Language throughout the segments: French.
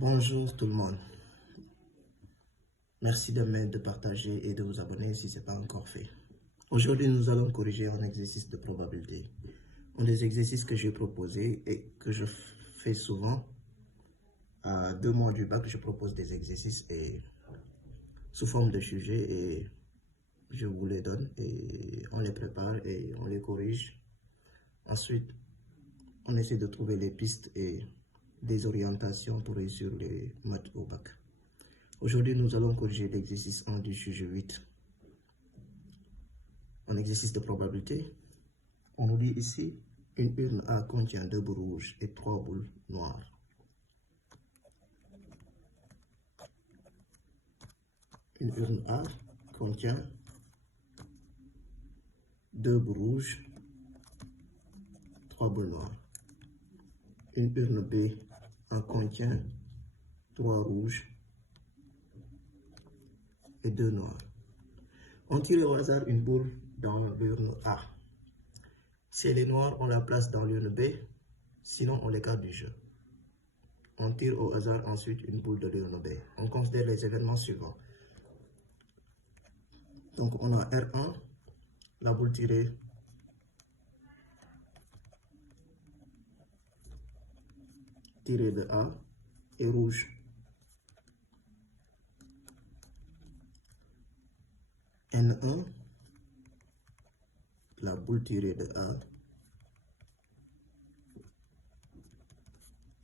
Bonjour tout le monde. Merci de partager et de vous abonner si ce n'est pas encore fait. Aujourd'hui, nous allons corriger un exercice de probabilité. Un des exercices que j'ai proposé et que je fais souvent. À 2 mois du bac, je propose des exercices sous forme de sujets et je vous les donne et on les prépare et on les corrige. Ensuite, on essaie de trouver les pistes et des orientations pour réussir les maths au bac. Aujourd'hui, nous allons corriger l'exercice 1 du sujet 8. Un exercice de probabilité. On nous dit ici, une urne A contient 2 boules rouges et 3 boules noires. Une urne A contient 2 boules rouges, 3 boules noires. Une urne B en contient 3 rouges et 2 noirs. On tire au hasard une boule dans l'urne A. Si elle est noire, on la place dans l'urne B, sinon on l'écarte du jeu. On tire au hasard ensuite une boule de l'urne B. On considère les événements suivants. Donc on a R1, la boule tirée de A est rouge. N1, la boule tirée de A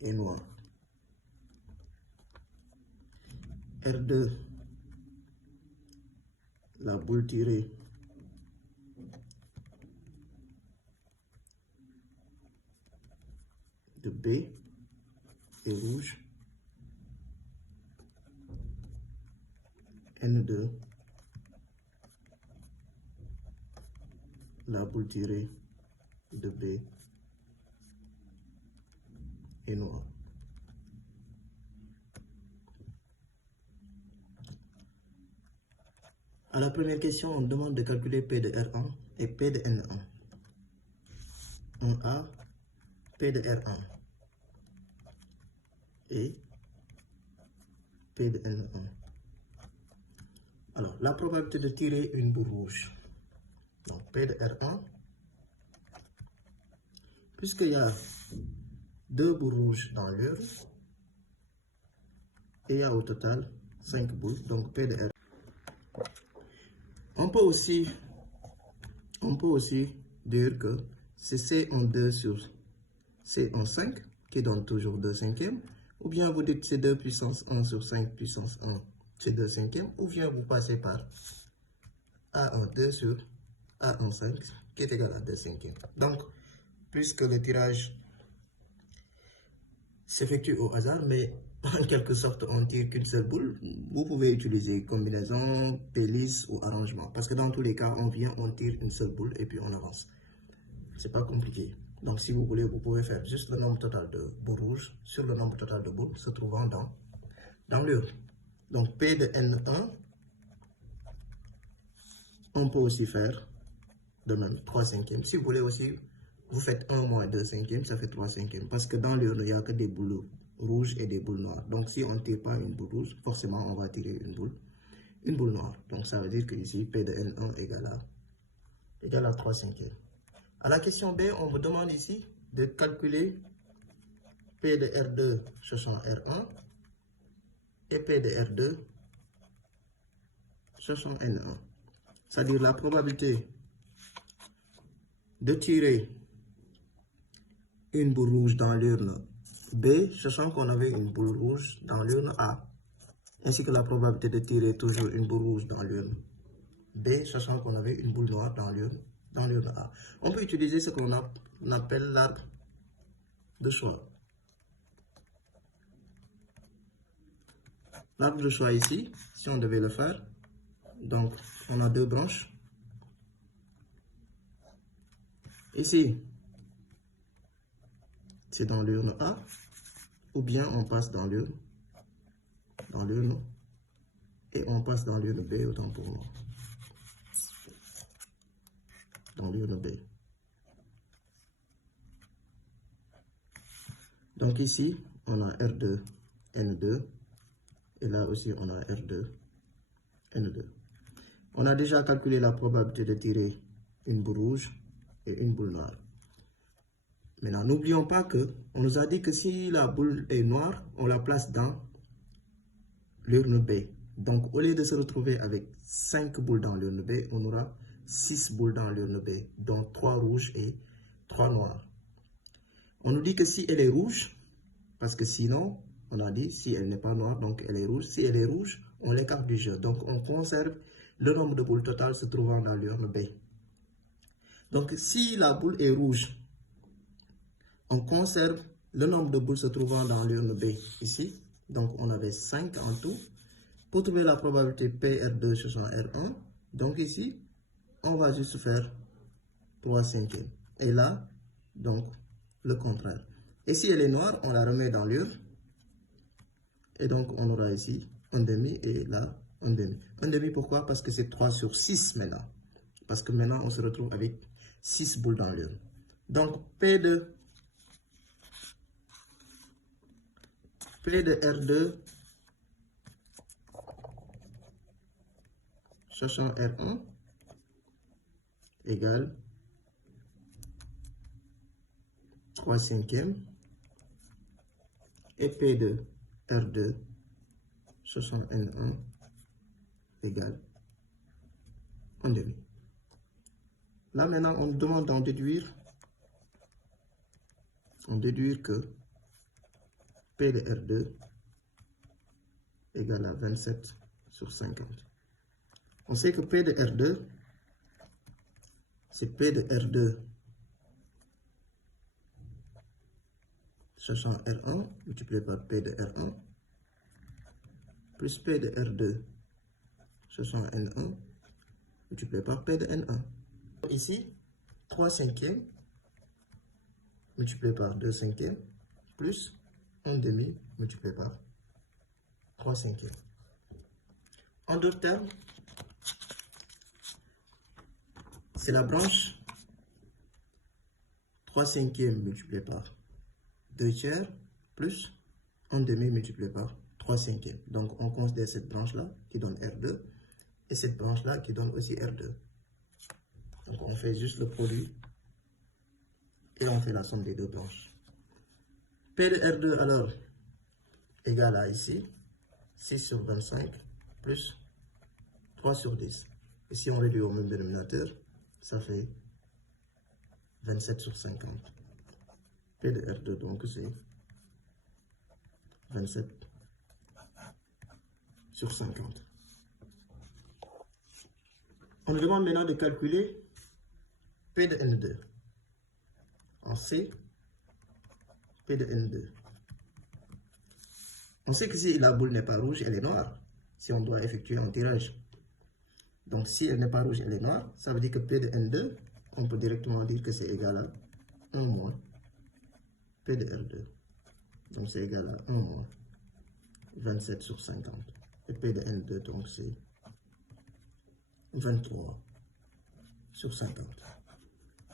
est noire. R2, la boule tirée de B est rouge. N2, la boule tirée de B est noire. À la première question, on demande de calculer P de R1 et P de N1. On a P de R1 et P de N1. Alors, la probabilité de tirer une boule rouge. Donc, P de R1, puisqu'il y a 2 boules rouges dans l'urne, et il y a au total 5 boules, donc P de R1. On peut aussi dire que c'est C en 2 sur C en 5, qui donne toujours 2 cinquièmes, ou bien vous dites c'est 2 puissance 1 sur 5 puissance 1, c'est 2 cinquièmes, ou bien vous passez par A en 2 sur A en 5, qui est égal à 2 cinquièmes. Donc, puisque le tirage s'effectue au hasard, mais en quelque sorte on tire qu'une seule boule, vous pouvez utiliser combinaison, pélis ou arrangement. Parce que dans tous les cas, on vient, on tire une seule boule et puis on avance. C'est pas compliqué. Donc si vous voulez, vous pouvez faire juste le nombre total de boules rouges sur le nombre total de boules se trouvant dans l'urne. Donc P de N1, on peut aussi faire de même 3 cinquièmes. Si vous voulez aussi, vous faites 1 moins 2 cinquièmes, ça fait 3 cinquièmes. Parce que dans l'urne, il n'y a que des boules rouges et des boules noires. Donc si on ne tire pas une boule rouge, forcément on va tirer une boule noire. Donc ça veut dire que ici, P de N1 égale à 3 cinquièmes. À la question B, on vous demande ici de calculer P de R2 sachant R1 et P de R2 sachant N1. C'est-à-dire la probabilité de tirer une boule rouge dans l'urne B, sachant qu'on avait une boule rouge dans l'urne A, ainsi que la probabilité de tirer toujours une boule rouge dans l'urne B, sachant qu'on avait une boule noire dans l'urne A. On peut utiliser ce qu'on appelle l'arbre de choix. L'arbre de choix ici, si on devait le faire, donc on a 2 branches. Ici, c'est dans l'urne A, ou bien on passe dans l'urne et on passe dans l'urne B, autant pour moi. Dans l'urne B. Donc ici, on a R2 N2. Et là aussi, on a R2, N2. On a déjà calculé la probabilité de tirer une boule rouge et une boule noire. Maintenant, n'oublions pas qu'on nous a dit que si la boule est noire, on la place dans l'urne B. Donc, au lieu de se retrouver avec 5 boules dans l'urne B, on aura 6 boules dans l'urne B, dont 3 rouges et 3 noirs. On nous dit que si elle est rouge, parce que sinon, on a dit si elle n'est pas noire, donc elle est rouge. Si elle est rouge, on l'écarte du jeu. Donc, on conserve le nombre de boules totales se trouvant dans l'urne B. Donc, si la boule est rouge, on conserve le nombre de boules se trouvant dans l'urne B ici. Donc, on avait 5 en tout. Pour trouver la probabilité PR2 sur R1, donc ici, on va juste faire 3 cinquièmes. Et là, donc, le contraire. Et si elle est noire, on la remet dans l'urne. Et donc, on aura ici un demi et là, un demi. Un demi, pourquoi? Parce que c'est 3 sur 6 maintenant. Parce que maintenant, on se retrouve avec 6 boules dans l'urne. Donc, P de R2 cherchant R1 égale 3 cinquièmes et P de R2 cherchant N1 égale 1 demi. Là maintenant on nous demande d'en déduire, que P de R2 égale à 27 sur 50. On sait que P de R2, c'est P de R2 cherchant R1 multiplié par P de R1 plus P de R2 cherchant N1 multiplié par P de N1. Ici, 3 cinquièmes multiplié par 2 cinquièmes plus 1 demi multiplié par 3 cinquièmes. En d'autres termes, c'est la branche 3 cinquièmes multiplié par 2 tiers plus 1 demi multiplié par 3 cinquièmes. Donc, on considère cette branche-là qui donne R2 et cette branche-là qui donne aussi R2. Donc, on fait juste le produit et on fait la somme des deux branches. P de R2, alors, égale à ici, 6 sur 25 plus 3 sur 10. Et si on réduit au même dénominateur, ça fait 27 sur 50. P de R2, donc c'est 27 sur 50. On nous demande maintenant de calculer P de N2. On sait P de N2. On sait que si la boule n'est pas rouge, elle est noire. Si on doit effectuer un tirage. Donc si elle n'est pas rouge, elle est noire. Ça veut dire que P de N2, on peut directement dire que c'est égal à 1 moins P de R2. Donc c'est égal à 1 moins 27 sur 50. Et P de N2, donc c'est 23 sur 50.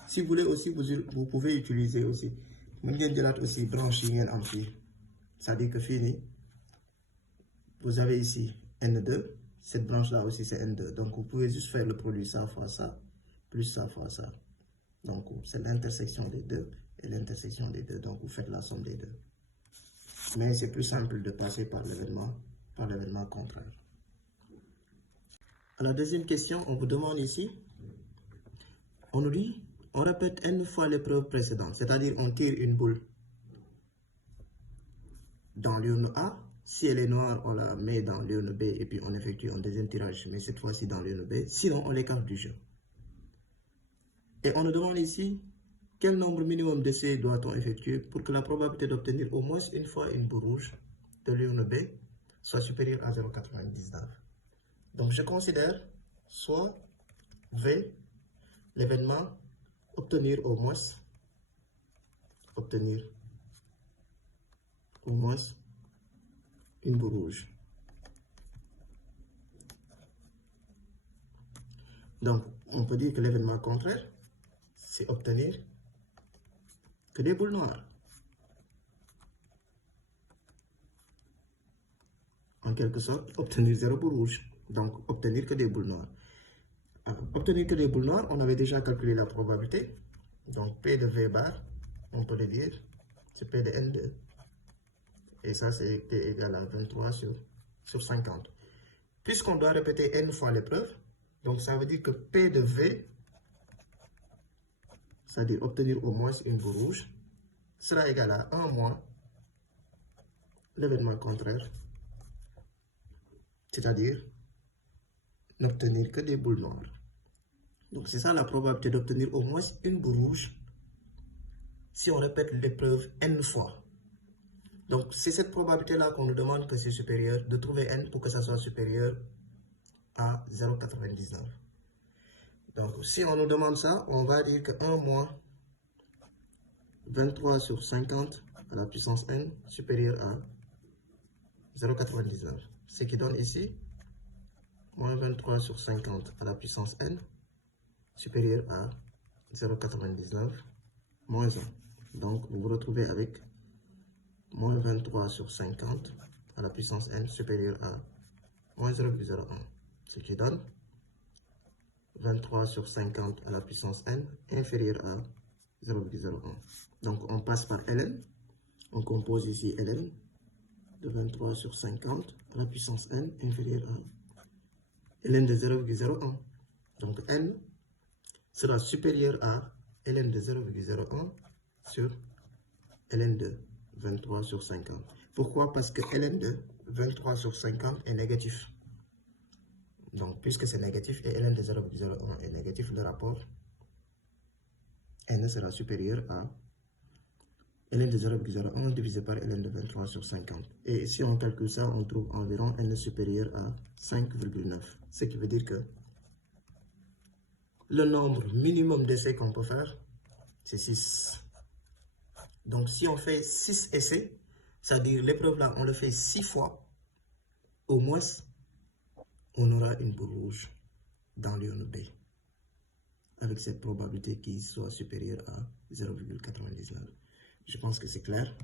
Si vous voulez aussi, vous pouvez utiliser aussi. Vous pouvez aussi branche en fil. C'est-à-dire que fini, vous avez ici N2. Cette branche-là aussi, c'est N2. Donc, vous pouvez juste faire le produit ça fois ça, plus ça fois ça. Donc, c'est l'intersection des deux et l'intersection des deux. Donc, vous faites la somme des deux. Mais c'est plus simple de passer par l'événement contraire. À la deuxième question, on vous demande ici, on nous dit, on répète N fois l'épreuve précédente. C'est-à-dire, on tire une boule dans l'urne A. Si elle est noire, on la met dans l'urne B et puis on effectue un deuxième tirage, mais cette fois-ci dans l'urne B. Sinon, on l'écarte du jeu. Et on nous demande ici, quel nombre minimum d'essais doit-on effectuer pour que la probabilité d'obtenir au moins une fois une boule rouge de l'urne B soit supérieure à 0,99. Donc, je considère soit V, l'événement, obtenir au moins une boule rouge. Donc, on peut dire que l'événement contraire, c'est obtenir que des boules noires. en quelque sorte, obtenir 0 boule rouge. Donc, obtenir que des boules noires. Alors, obtenir que des boules noires, on avait déjà calculé la probabilité. Donc, P de V bar, on peut le dire, c'est P de N2. Et ça, c'est P égale à 23 sur 50. Puisqu'on doit répéter N fois l'épreuve, donc ça veut dire que P de V, c'est-à-dire obtenir au moins une boule rouge, sera égal à 1 moins l'événement contraire, c'est-à-dire n'obtenir que des boules noires. Donc c'est ça la probabilité d'obtenir au moins une boule rouge si on répète l'épreuve N fois. Donc c'est cette probabilité-là qu'on nous demande que c'est supérieur, de trouver N pour que ça soit supérieur à 0,99. Donc si on nous demande ça, on va dire que 1 moins 23 sur 50 à la puissance N supérieur à 0,99. Ce qui donne ici moins 23 sur 50 à la puissance N supérieur à 0,99 moins 1. Donc vous vous retrouvez avec moins 23 sur 50 à la puissance N supérieur à moins 0,01. Ce qui donne 23 sur 50 à la puissance N inférieur à 0,01. Donc on passe par Ln. On compose ici Ln de 23 sur 50 à la puissance N inférieur à Ln de 0,01. Donc N sera supérieur à Ln de 0,01 sur Ln de 23 sur 50. Pourquoi? Parce que Ln de 23 sur 50 est négatif. Donc, puisque c'est négatif et Ln de 0,01 est négatif, le rapport N sera supérieur à Ln de 0,01 divisé par Ln de 23 sur 50. Et si on calcule ça, on trouve environ N supérieur à 5,9. Ce qui veut dire que le nombre minimum d'essais qu'on peut faire, c'est 6. Donc, si on fait 6 essais, c'est-à-dire l'épreuve là, on le fait 6 fois, au moins, on aura une boule rouge dans l'urne B, avec cette probabilité qui soit supérieure à 0,99. Je pense que c'est clair.